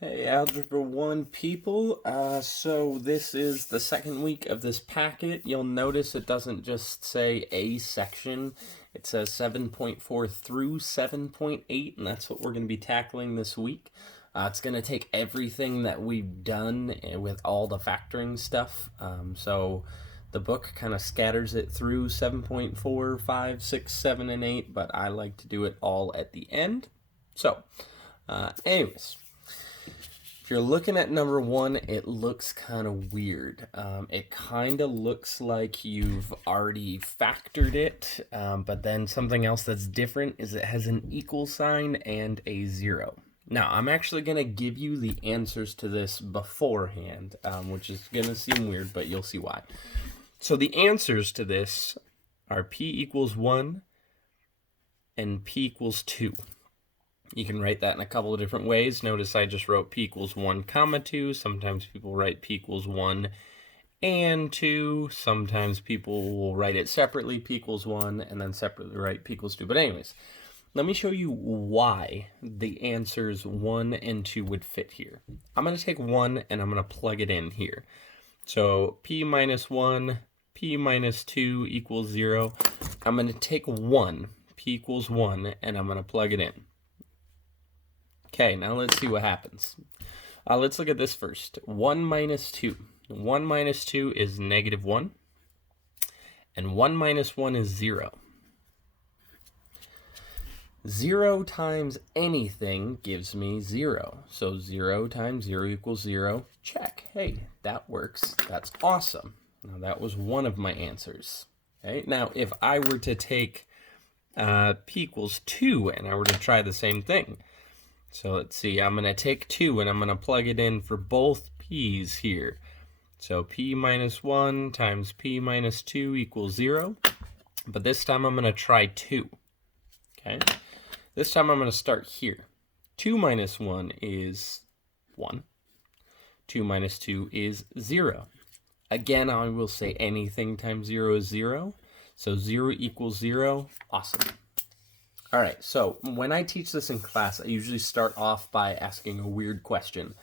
Hey, Algebra 1 people. So this is the second week of this packet. You'll notice it doesn't just say a section. It says 7.4 through 7.8, and that's what we're going to be tackling this week. It's going to take everything that we've done with all the factoring stuff. So the book kind of scatters it through 7.4, 5, 6, 7, and 8, but I like to do it all at the end. So, anyways. If you're looking at number 1, it looks kind of weird. It kind of looks like you've already factored it, but then something else that's different is it has an equal sign and a 0. Now, I'm actually going to give you the answers to this beforehand, which is going to seem weird, but you'll see why. So the answers to this are p equals 1 and p equals 2. You can write that in a couple of different ways. Notice I just wrote p equals 1 comma 2. Sometimes people write p equals 1 and 2. Sometimes people will write it separately, p equals 1, and then separately write p equals 2. But anyways, let me show you why the answers 1 and 2 would fit here. I'm going to take 1 and I'm going to plug it in here. So p minus 1, p minus 2 equals 0. I'm going to take 1, p equals 1, and I'm going to plug it in. Okay, now let's see what happens. Let's look at this first. 1 minus 2. 1 minus 2 is negative 1. And 1 minus 1 is 0. 0 times anything gives me 0. So 0 times 0 equals 0. Check. Hey, that works. That's awesome. Now that was one of my answers. Okay, now if I were to take p equals 2 and I were to try the same thing. So let's see, I'm going to take 2 and I'm going to plug it in for both p's here. So p minus 1 times p minus 2 equals 0. But this time I'm going to try 2. Okay? This time I'm going to start here. 2 minus 1 is 1. 2 minus 2 is 0. Again, I will say anything times 0 is 0. So 0 equals 0. Awesome. All right, so when I teach this in class, I usually start off by asking a weird question.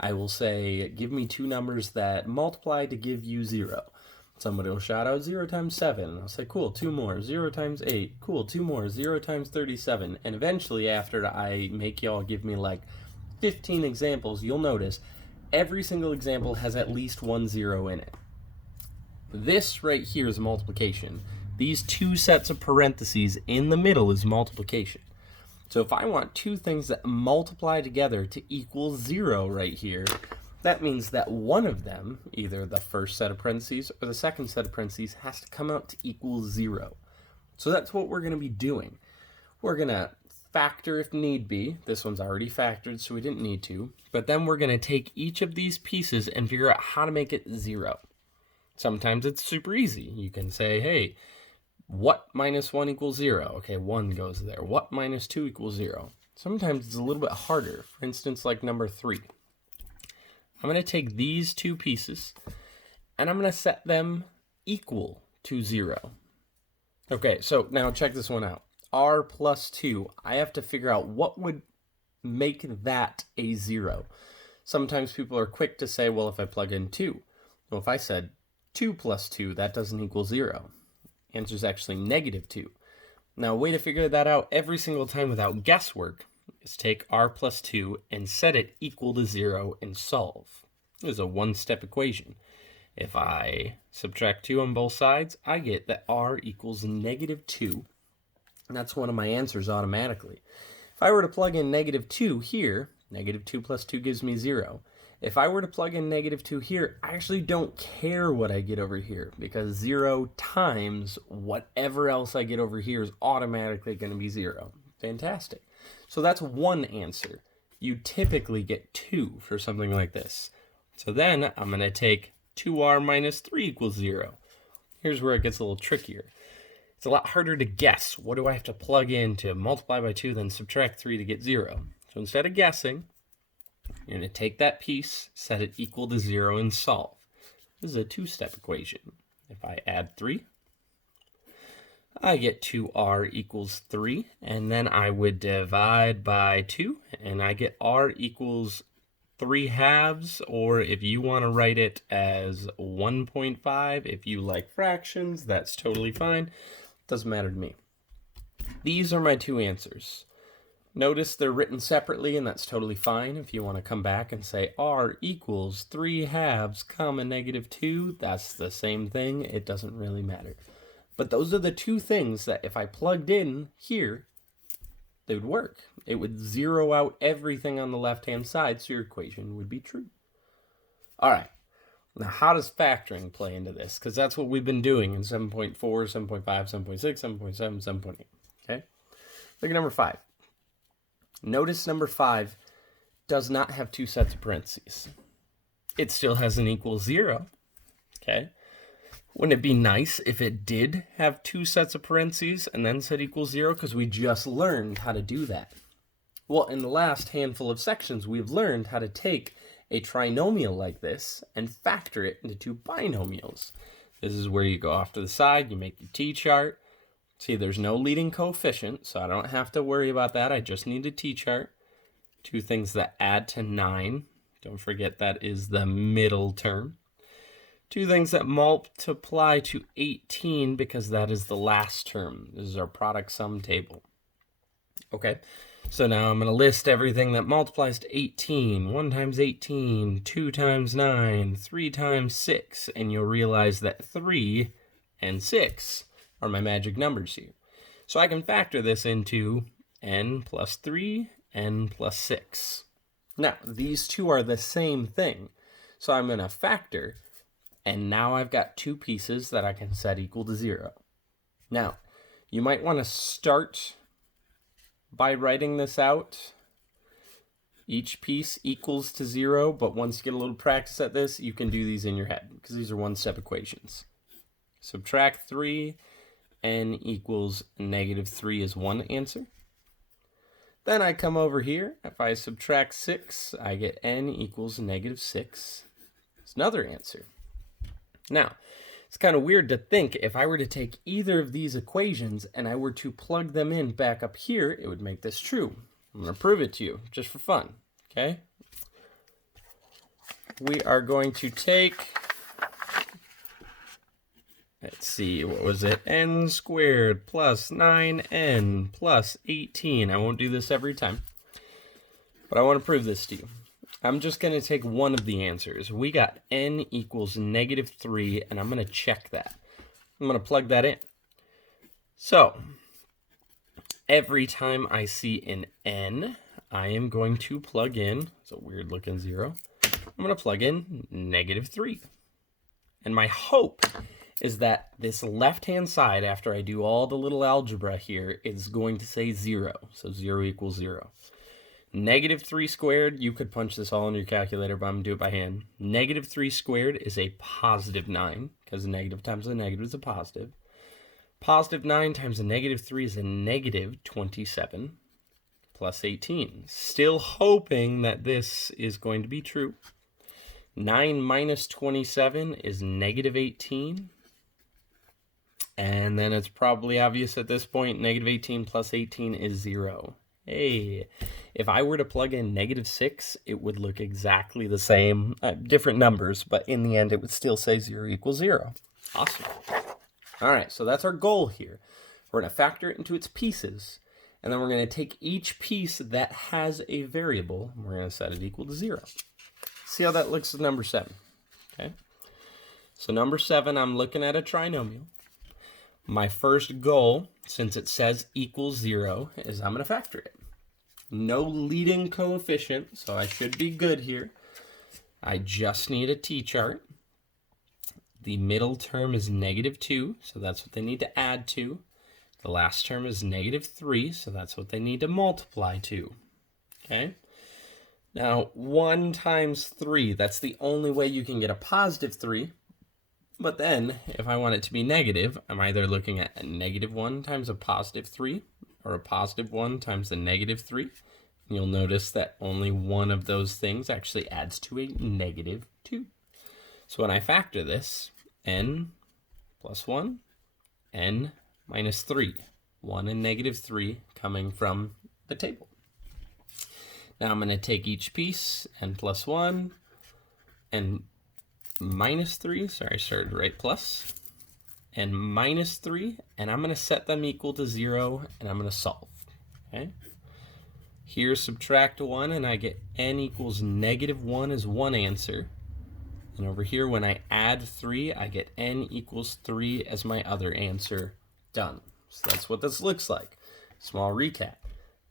I will say, give me two numbers that multiply to give you 0. Somebody will shout out 0 times 7. And I'll say, cool, 2 more. 0 times 8. Cool, 2 more. 0 times 37. And eventually, after I make y'all give me like 15 examples, you'll notice every single example has at least one 0 in it. This right here is multiplication. These two sets of parentheses in the middle is multiplication. So if I want two things that multiply together to equal 0 right here, that means that one of them, either the first set of parentheses or the second set of parentheses, has to come out to equal 0. So that's what we're going to be doing. We're going to factor if need be. This one's already factored, so we didn't need to. But then we're going to take each of these pieces and figure out how to make it 0. Sometimes it's super easy. You can say, hey, what minus 1 equals 0? Okay, 1 goes there. What minus 2 equals 0? Sometimes it's a little bit harder. For instance, like number 3. I'm going to take these two pieces, and I'm going to set them equal to 0. Okay, so now check this one out. R plus 2. I have to figure out what would make that a 0. Sometimes people are quick to say, well, if I plug in 2. Well, if I said 2 plus 2, that doesn't equal 0. Answer is actually negative 2. Now, a way to figure that out every single time without guesswork is take r plus 2 and set it equal to 0 and solve. It is a one-step equation. If I subtract 2 on both sides, I get that r equals negative 2. And that's one of my answers automatically. If I were to plug in negative 2 here, negative 2 plus 2 gives me 0. If I were to plug in negative 2 here, I actually don't care what I get over here because 0 times whatever else I get over here is automatically going to be 0. Fantastic. So that's one answer. You typically get 2 for something like this. So then I'm going to take 2r minus 3 equals 0. Here's where it gets a little trickier. It's a lot harder to guess. What do I have to plug in to multiply by 2 then subtract 3 to get 0? So instead of guessing, you're going to take that piece, set it equal to 0, and solve. This is a two-step equation. If I add 3, I get 2r equals 3, and then I would divide by 2, and I get r equals 3/2, or if you want to write it as 1.5, if you like fractions, that's totally fine. Doesn't matter to me. These are my two answers. Notice they're written separately, and that's totally fine. If you want to come back and say r equals 3/2 comma -2, that's the same thing. It doesn't really matter. But those are the two things that if I plugged in here, they would work. It would zero out everything on the left-hand side, so your equation would be true. All right. Now, how does factoring play into this? Because that's what we've been doing in 7.4, 7.5, 7.6, 7.7, 7.8. Okay? Look at number 5. Notice number 5 does not have two sets of parentheses. It still has an equal 0. Okay? Wouldn't it be nice if it did have two sets of parentheses and then said equals 0? Because we just learned how to do that. Well, in the last handful of sections, we've learned how to take a trinomial like this and factor it into two binomials. This is where you go off to the side, you make your t-chart. See, there's no leading coefficient, so I don't have to worry about that. I just need a t-chart. Two things that add to 9. Don't forget that is the middle term. Two things that multiply to 18 because that is the last term. This is our product sum table. Okay, so now I'm going to list everything that multiplies to 18. 1 times 18, 2 times 9, 3 times 6, and you'll realize that 3 and 6 are my magic numbers here. So I can factor this into n plus 3, n plus 6. Now, these two are the same thing. So I'm going to factor, and now I've got two pieces that I can set equal to 0. Now, you might want to start by writing this out. Each piece equals to 0, but once you get a little practice at this, you can do these in your head, because these are one-step equations. Subtract 3, n equals -3 is one answer. Then I come over here. If I subtract 6, I get n equals -6. It's another answer. Now, it's kind of weird to think if I were to take either of these equations and I were to plug them in back up here, it would make this true. I'm going to prove it to you just for fun, okay? We are going to take, let's see, what was it? N squared plus 9n plus 18. I won't do this every time, but I want to prove this to you. I'm just going to take one of the answers. We got n equals -3, and I'm going to check that. I'm going to plug that in. So, every time I see an n, I am going to plug in, it's a weird looking 0, I'm going to plug in -3. And my hope is that this left-hand side, after I do all the little algebra here, is going to say 0. So 0 equals 0. -3 squared, you could punch this all in your calculator, but I'm going to do it by hand. -3 squared is a +9, because a negative times a negative is a positive. +9 times a -3 is a -27 plus 18. Still hoping that this is going to be true. 9 minus 27 is -18. And then it's probably obvious at this point, -18 plus 18 is 0. Hey, if I were to plug in -6, it would look exactly the same, different numbers, but in the end, it would still say 0 equals 0. Awesome. All right, so that's our goal here. We're going to factor it into its pieces, and then we're going to take each piece that has a variable, and we're going to set it equal to 0. See how that looks with number 7, okay? So number 7, I'm looking at a trinomial. My first goal, since it says equals 0, is I'm going to factor it. No leading coefficient, so I should be good here. I just need a t-chart. The middle term is -2, so that's what they need to add to. The last term is -3, so that's what they need to multiply to. Okay? Now, 1 times 3, that's the only way you can get a +3. But then, if I want it to be negative, I'm either looking at a -1 times a +3 or a +1 times the -3. You'll notice that only one of those things actually adds to a -2. So when I factor this, n plus 1, n minus 3. 1 and -3 coming from the table. Now I'm going to take each piece, n plus 1, and minus 3. Sorry, I started right plus. And minus 3, and I'm going to set them equal to 0, and I'm going to solve. Okay? Here, subtract 1, and I get n equals negative 1 as one answer. And over here, when I add 3, I get n equals 3 as my other answer. Done. So that's what this looks like. Small recap.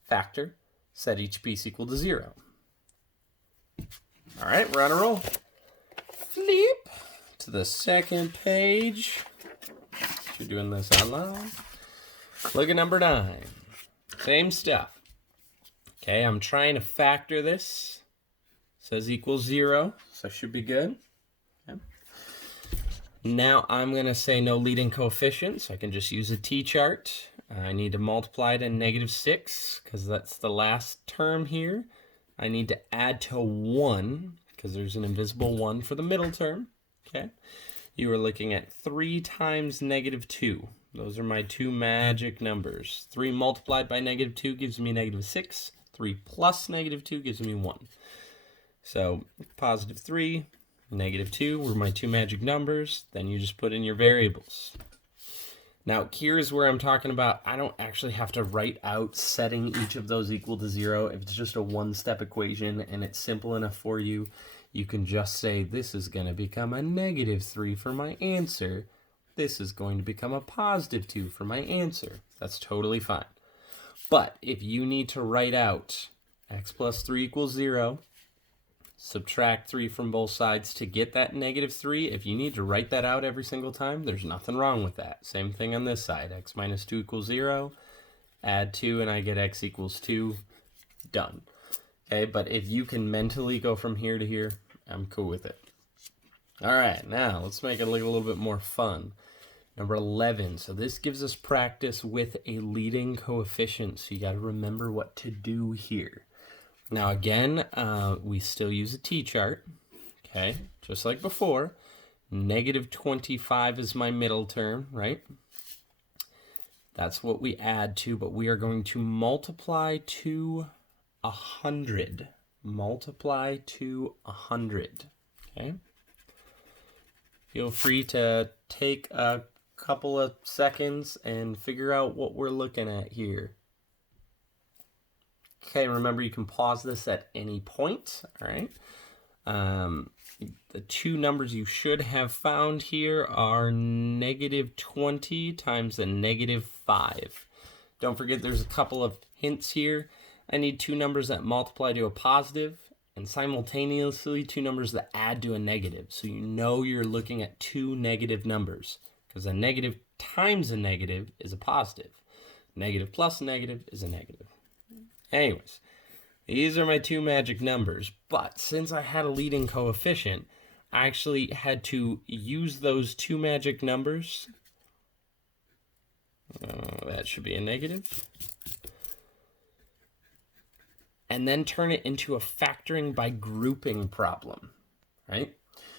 Factor, set each piece equal to 0. All right, we're on a roll. Flip to the second page. If you're doing this online. Look at number 9. Same stuff. Okay, I'm trying to factor this. It says equals 0, so should be good. Okay. Now I'm going to say no leading coefficient, so I can just use a t-chart. I need to multiply to negative 6, because that's the last term here. I need to add to 1, because there's an invisible 1 for the middle term. Okay. You are looking at 3 times negative 2. Those are my two magic numbers. 3 multiplied by negative 2 gives me negative 6. 3 plus negative 2 gives me 1. So positive 3, negative 2 were my two magic numbers. Then you just put in your variables. Now here's where I'm talking about I don't actually have to write out setting each of those equal to 0. If it's just a one-step equation and it's simple enough for you, you can just say this is going to become a negative 3 for my answer. This is going to become a positive 2 for my answer. That's totally fine. But if you need to write out x plus 3 equals 0, subtract 3 from both sides to get that negative 3, if you need to write that out every single time, there's nothing wrong with that. Same thing on this side. X minus 2 equals 0. Add 2 and I get x equals 2. Done. Okay, but if you can mentally go from here to here, I'm cool with it. All right, now let's make it look a little bit more fun. Number 11. So this gives us practice with a leading coefficient. So you got to remember what to do here. Now again, we still use a t-chart. Okay, just like before. Negative 25 is my middle term, right? That's what we add to, but we are going to multiply to 100. Multiply to 100. Okay. Feel free to take a couple of seconds and figure out what we're looking at here. Okay, remember you can pause this at any point, all right? The two numbers you should have found here are negative 20 times a negative 5. Don't forget there's a couple of hints here. I need two numbers that multiply to a positive and simultaneously two numbers that add to a negative. So you know you're looking at two negative numbers because a negative times a negative is a positive. Negative plus a negative is a negative. Anyways, these are my two magic numbers, but since I had a leading coefficient, I actually had to use those two magic numbers. That should be a negative. And then turn it into a factoring by grouping problem, right?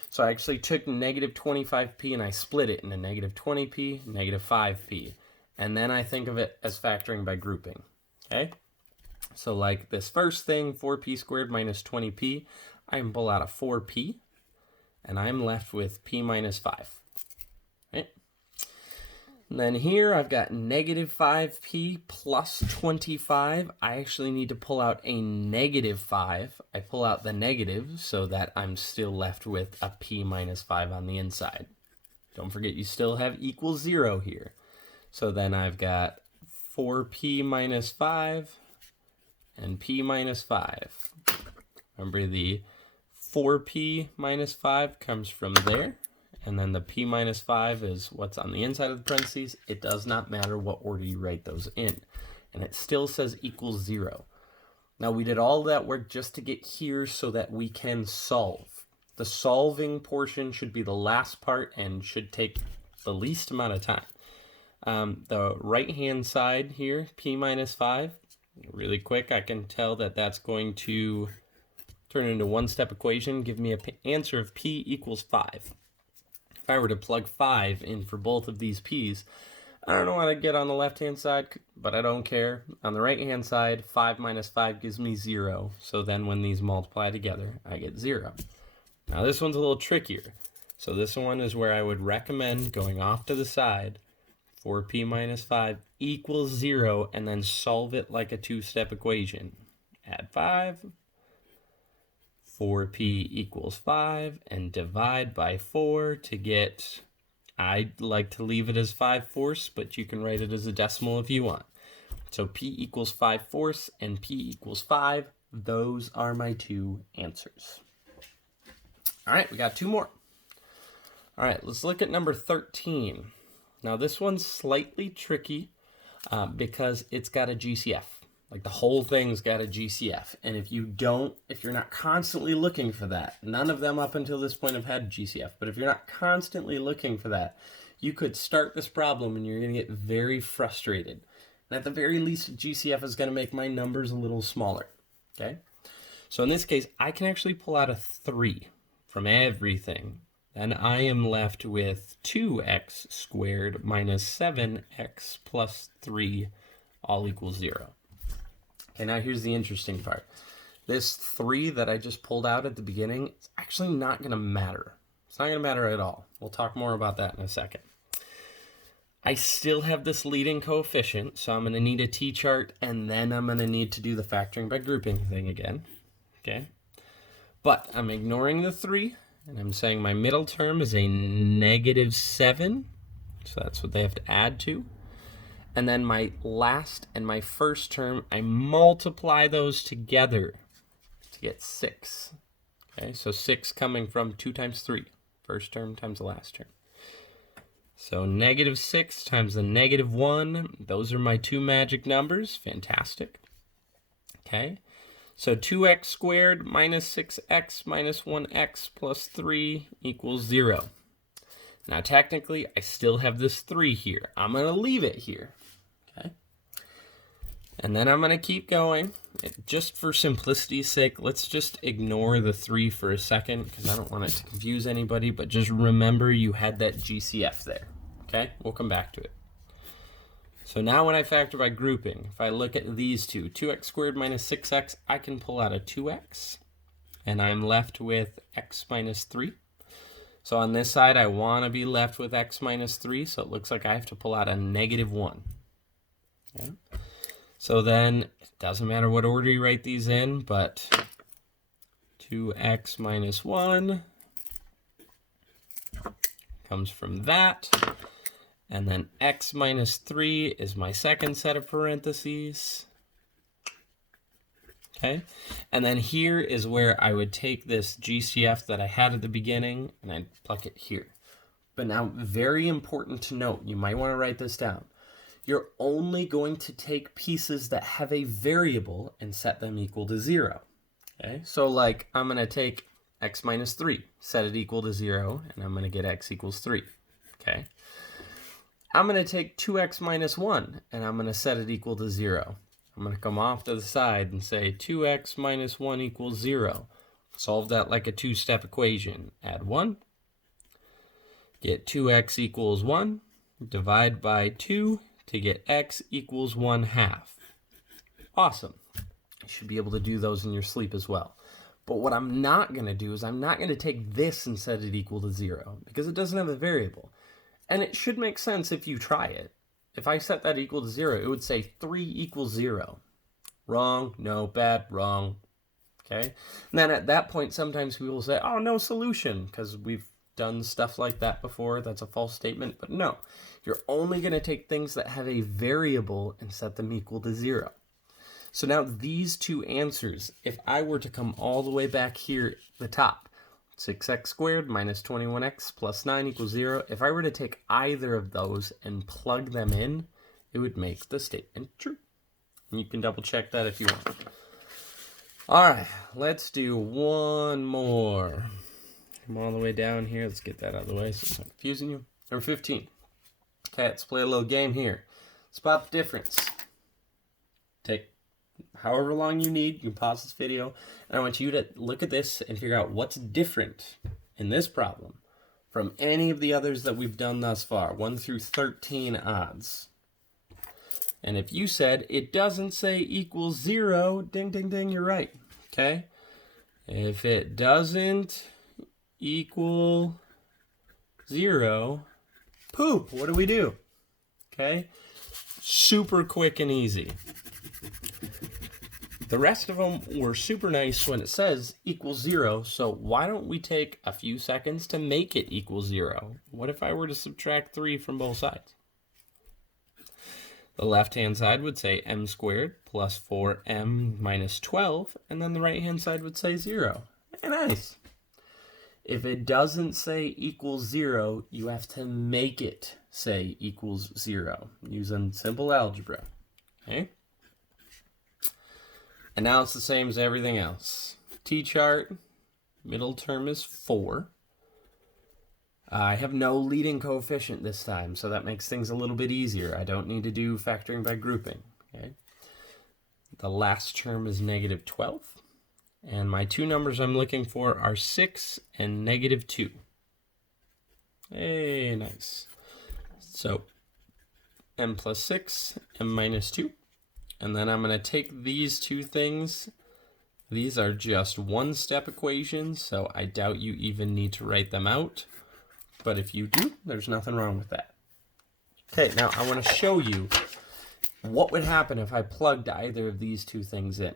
So I actually took negative 25p and I split it into negative 20p, negative 5p. And then I think of it as factoring by grouping, okay? So like this first thing, 4p squared minus 20p, I can pull out a 4p, and I'm left with p minus 5, right? And then here I've got negative 5p plus 25. I actually need to pull out a negative 5. I pull out the negative so that I'm still left with a p minus 5 on the inside. Don't forget you still have equals 0 here. So then I've got 4p minus 5 and p minus 5. Remember the 4p minus 5 comes from there. And then the p minus 5 is what's on the inside of the parentheses. It does not matter what order you write those in. And it still says equals 0. Now we did all that work just to get here so that we can solve. The solving portion should be the last part and should take the least amount of time. The right-hand side here, p minus 5, really quick, I can tell that that's going to turn into a one-step equation, give me an answer of p equals 5. If I were to plug 5 in for both of these p's, I don't know what I get on the left-hand side, but I don't care. On the right-hand side, 5 minus 5 gives me 0. So then when these multiply together, I get 0. Now this one's a little trickier. So this one is where I would recommend going off to the side. 4p minus 5 equals 0, and then solve it like a two-step equation. Add 5. 4p equals 5, and divide by 4 to get... I like to leave it as 5/4, but you can write it as a decimal if you want. So p equals 5/4 and p equals 5. Those are my two answers. All right, we got two more. All right, let's look at number 13. Now this one's slightly tricky because it's got a GCF. Like the whole thing's got a GCF. And if you're not constantly looking for that, none of them up until this point have had GCF, but if you're not constantly looking for that, you could start this problem and you're going to get very frustrated. And at the very least, GCF is going to make my numbers a little smaller. Okay? So in this case, I can actually pull out a 3 from everything. Then I am left with 2x squared minus 7x plus 3 all equals 0. Okay, now here's the interesting part. This 3 that I just pulled out at the beginning is actually not going to matter. It's not going to matter at all. We'll talk more about that in a second. I still have this leading coefficient, so I'm going to need a t-chart, and then I'm going to need to do the factoring by grouping thing again. Okay? But I'm ignoring the 3, and I'm saying my middle term is a -7, so that's what they have to add to. And then my last and my first term, I multiply those together to get 6. Okay, so 6 coming from 2 times 3. First term times the last term. So -6 times the -1. Those are my two magic numbers. Fantastic. Okay, so 2x squared minus 6x minus 1x plus 3 equals 0. Now technically, I still have this 3 here. I'm going to leave it here. Okay. And then I'm going to keep going. Just for simplicity's sake, let's just ignore the 3 for a second because I don't want it to confuse anybody, but just remember you had that GCF there. Okay? We'll come back to it. So now when I factor by grouping, if I look at these two, 2x squared minus 6x, I can pull out a 2x, and I'm left with x minus 3. So on this side, I want to be left with x minus 3, so it looks like I have to pull out a -1. Okay. So then, it doesn't matter what order you write these in, but 2x minus 1 comes from that. And then x minus 3 is my second set of parentheses. Okay, and then here is where I would take this GCF that I had at the beginning and I'd pluck it here. But now, very important to note, you might want to write this down. You're only going to take pieces that have a variable and set them equal to 0. Okay, so like I'm going to take x minus 3, set it equal to 0, and I'm going to get x equals 3. Okay, I'm going to take 2x minus 1, and I'm going to set it equal to 0. I'm going to come off to the side and say 2x minus 1 equals 0. Solve that like a two-step equation. Add 1. Get 2x equals 1. Divide by 2 to get x equals 1/2. Awesome. You should be able to do those in your sleep as well. But what I'm not going to do is I'm not going to take this and set it equal to 0 because it doesn't have a variable. And it should make sense if you try it. If I set that equal to 0, it would say 3 equals 0. Wrong, no, bad, wrong. Okay? And then at that point, sometimes people will say, oh, no solution, because we've done stuff like that before. That's a false statement. But no, you're only going to take things that have a variable and set them equal to 0. So now these two answers, if I were to come all the way back here at the top, 6x squared minus 21x plus 9 equals 0. If I were to take either of those and plug them in, it would make the statement true. And you can double check that if you want. All right, let's do one more. Come all the way down here. Let's get that out of the way so it's not confusing you. Number 15. Okay, let's play a little game here. Spot the difference. Take however long you need, you can pause this video, and I want you to look at this and figure out what's different in this problem from any of the others that we've done thus far, 1 through 13 odds. And if you said it doesn't say equals 0, ding, ding, ding, you're right, okay? If it doesn't equal 0, poop, what do we do? Okay? Super quick and easy. The rest of them were super nice when it says equals 0, so why don't we take a few seconds to make it equal 0? What if I were to subtract 3 from both sides? The left-hand side would say m squared plus 4m minus 12, and then the right-hand side would say 0. Nice. If it doesn't say equals 0, you have to make it say equals 0 using simple algebra. Okay? And now it's the same as everything else. T-chart, middle term is 4. I have no leading coefficient this time, so that makes things a little bit easier. I don't need to do factoring by grouping. Okay? The last term is negative 12. And my two numbers I'm looking for are 6 and negative 2. Hey, nice. So, m plus 6, m minus 2. And then I'm going to take these two things. These are just one-step equations, so I doubt you even need to write them out. But if you do, there's nothing wrong with that. Okay, now I want to show you what would happen if I plugged either of these two things in.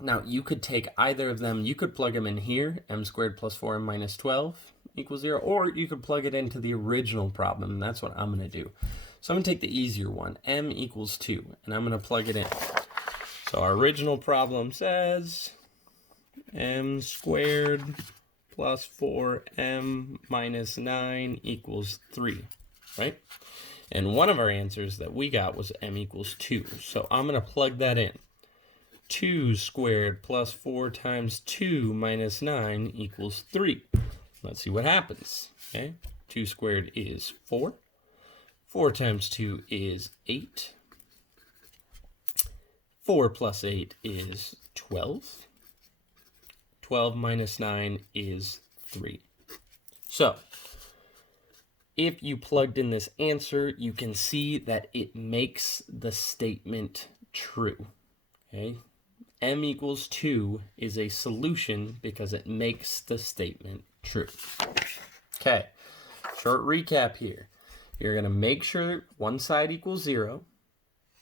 Now, you could take either of them, you could plug them in here, m squared plus 4m minus 12 equals 0, or you could plug it into the original problem, and that's what I'm going to do. So I'm going to take the easier one, m equals 2, and I'm going to plug it in. So our original problem says m squared plus 4m minus 9 equals 3, right? And one of our answers that we got was m equals 2, so I'm going to plug that in. 2 squared plus 4 times 2 minus 9 equals 3. Let's see what happens. Okay, 2 squared is 4. 4 times 2 is 8. 4 plus 8 is 12. 12 minus 9 is 3. So, if you plugged in this answer, you can see that it makes the statement true. Okay? M equals 2 is a solution because it makes the statement true. Okay, short recap here. You're going to make sure one side equals 0.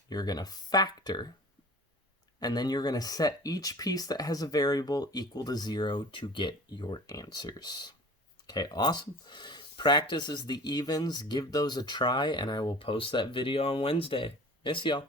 You're going to factor. And then you're going to set each piece that has a variable equal to 0 to get your answers. Okay, awesome. Practice is the evens. Give those a try, and I will post that video on Wednesday. Miss y'all.